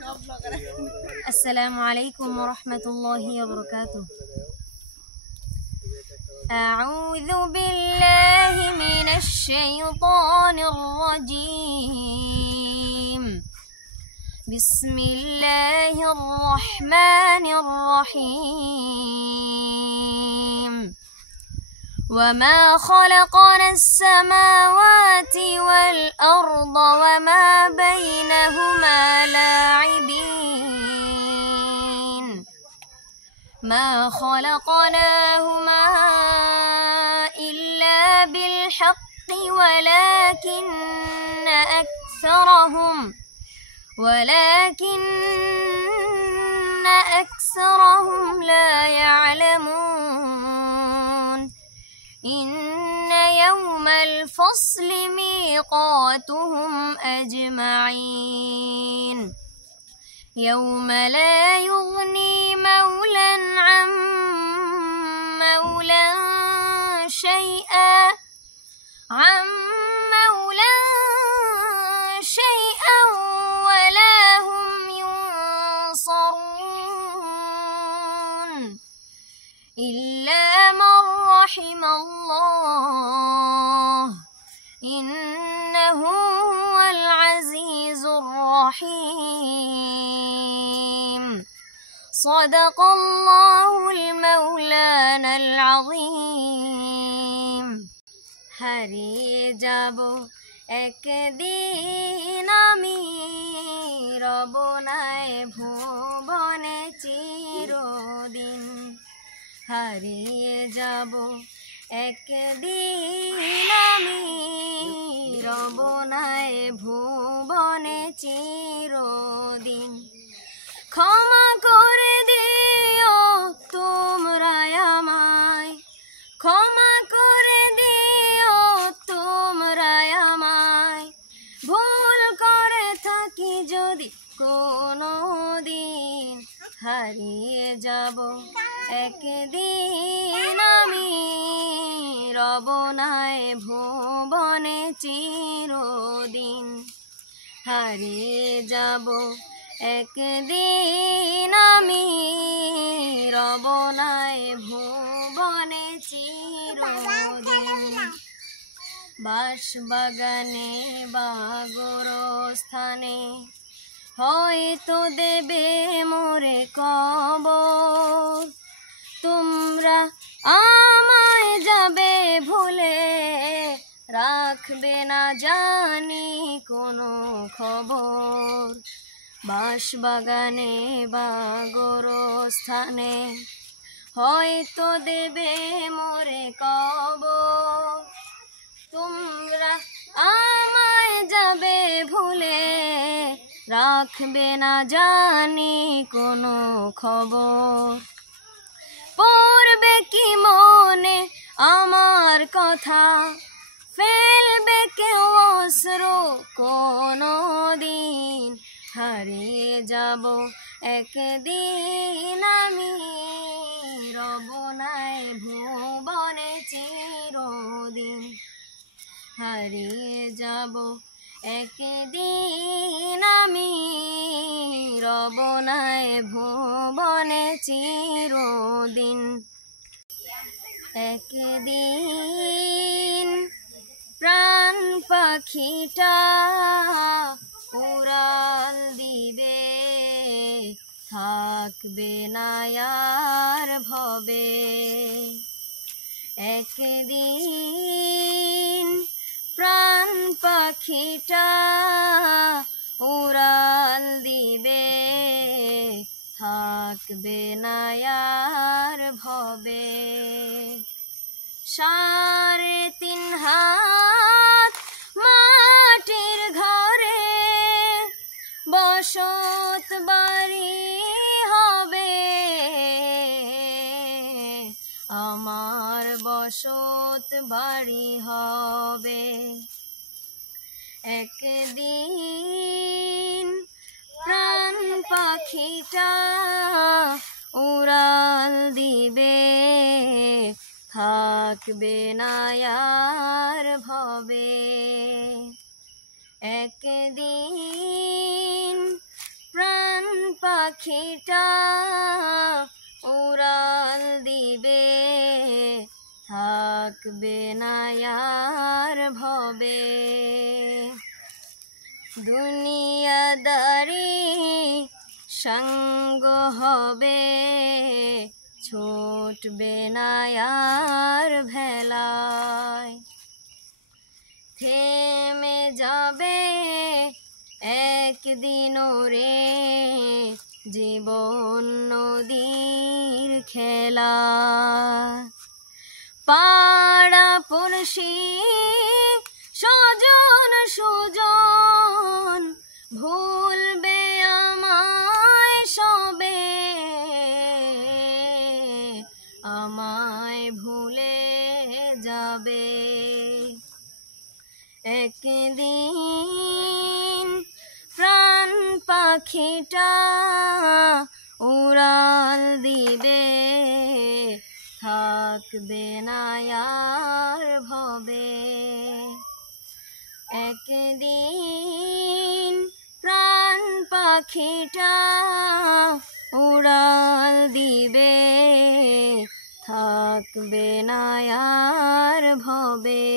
السلام عليكم ورحمة الله وبركاته. أعوذ بالله من الشيطان الرجيم. بسم الله الرحمن الرحيم. وما خلقنا السماوات والأرض وما بينهما لاعبين. ما خلقناهما إلا بالحق ولكن أكثرهم لا يعلمون. إن يوم الفصل ميقاتهم أجمعين. يوم لا يغني مولا عن مولا شيئا ولا هم ينصرون إلا من رحم الله إنه هو العزيز الرحيم. صدق الله المولانا العظيم. হারিয়ে যাব একদিন আমি, রব নাই ভুবনে চিরদিন। হারিয়ে যাব একদিন আমি, রব নাই ভুবনে চিরদিন। ক্ষমা করে দিও তোমরা আমায়, ক্ষমা করে দিও তোমরা আমায়। ভুল করে থাকি যদি কোনো দিন, হারিয়ে যাব একদিন আমি, রব নাই ভুবনে চিরদিন। হারিয়ে যাব একদিন আমি, রব নাই ভুবনে চিরদিন। বাঁশবাগানে বা গোরস্থানে হয়তো দেবে মোরে কবর। তোমরা আমায় যাবে ভুলে, রাখবে না জানি কোনো খবর। বাঁশবাগানে বা গোরস্থানে হয়তো দেবে মোরে কবর। তোমরা আমায় যাবে ভুলে, রাখবে না জানি কোনো খবর। পড়বে কি মনে আমার কথা, ফেলবে কেউ অশ্রু কোনো দিন। হারিয়ে যাব একদিন আমি, রব নাই ভুবনে চিরদিন। হারিয়ে যাব একদিন আমি, রব নাই ভুবনে চিরদিন। একদিন প্রাণ পাখিটা উড়াল দিবে, থাকবে না আর ভবে। একদিন প্রাণ পাখিটা উড়াল দিবে, থাকবে না আর ভবে। 3.5 হাত মাটির ঘরে বসত বাড়ি হবে, আমার বসত বাড়ি হবে। একদিন প্রাণ পাখিটা উড়াল দিবে, থাকবে না আর ভবে। একদিন প্রাণ পাখিটা উড়াল দিবে, থাকবে না আর ভবে। দুনিয়াদারি সঙ্গ হবে, ছুটবে না আর ভেলায়। থেমে যাবে একদিন রে জীবন নদীর খেলা। পাড়া পড়শি স্বজন সুজন ভুলবে আমায় সবে, আমায় ভুলে যাবে। একদিন প্রাণ পাখিটা উড়াল দিবে, থাকবে না আর ভবে। একদিন প্রাণ পাখিটা উড়াল দিবে, থাকবে না আর ভবে।